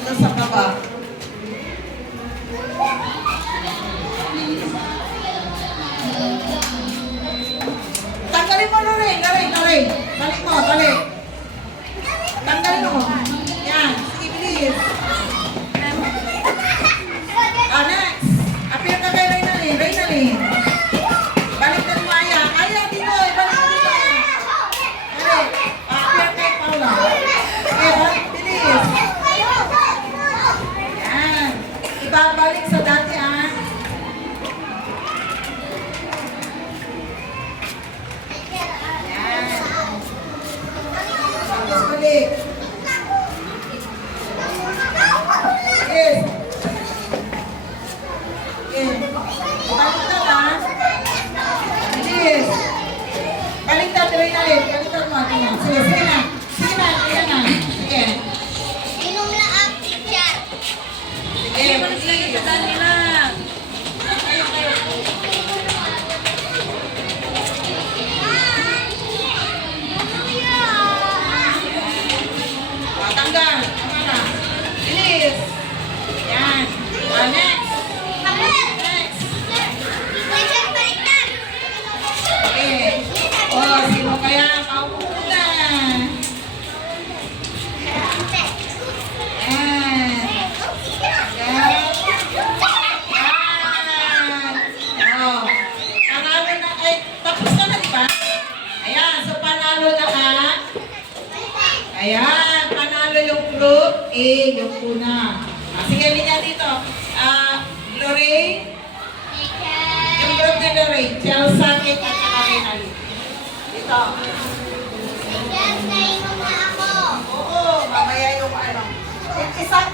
Nasa ka ba? Tanggalin mo na rin. Dali. Balik mo, dali. Tanggalin mo. Yan. Sige, bilis. Next. Appear ka kay Reynalyn. Balik na mo, Aya. Aya, dito. Balik mo dito. Dali. Appear kay Paula. Okay, balik. Bilis. Yan. Ibabalik sa dati, ah. Yan. Tapos balik. Yes. Yes. Baliktad, ah. Bilis. Baliktad, Reynalyn. Baliktad mo. Tingnan. Sige na. Sige na. Sige. Inom na ang teacher. Sige, malis lang yung tandaan nila. Tanggal. Tama na. Bilis. Yan. Next. Teacher, baliktad. Okay. Sino kaya ang mauuna? Yan. Yan. Panalo na. Ay, tapos na, di ba? Ayan. So, panalo na ka. Ayan. Panalo yung group A, yung una. Sige, linya dito. Lorraine. Yung group ni Lorraine. Chelsea, Kate, at saka Reynalyn. Dito. Teacher, nainom na ako. Oo, mamaya yung ano. Isang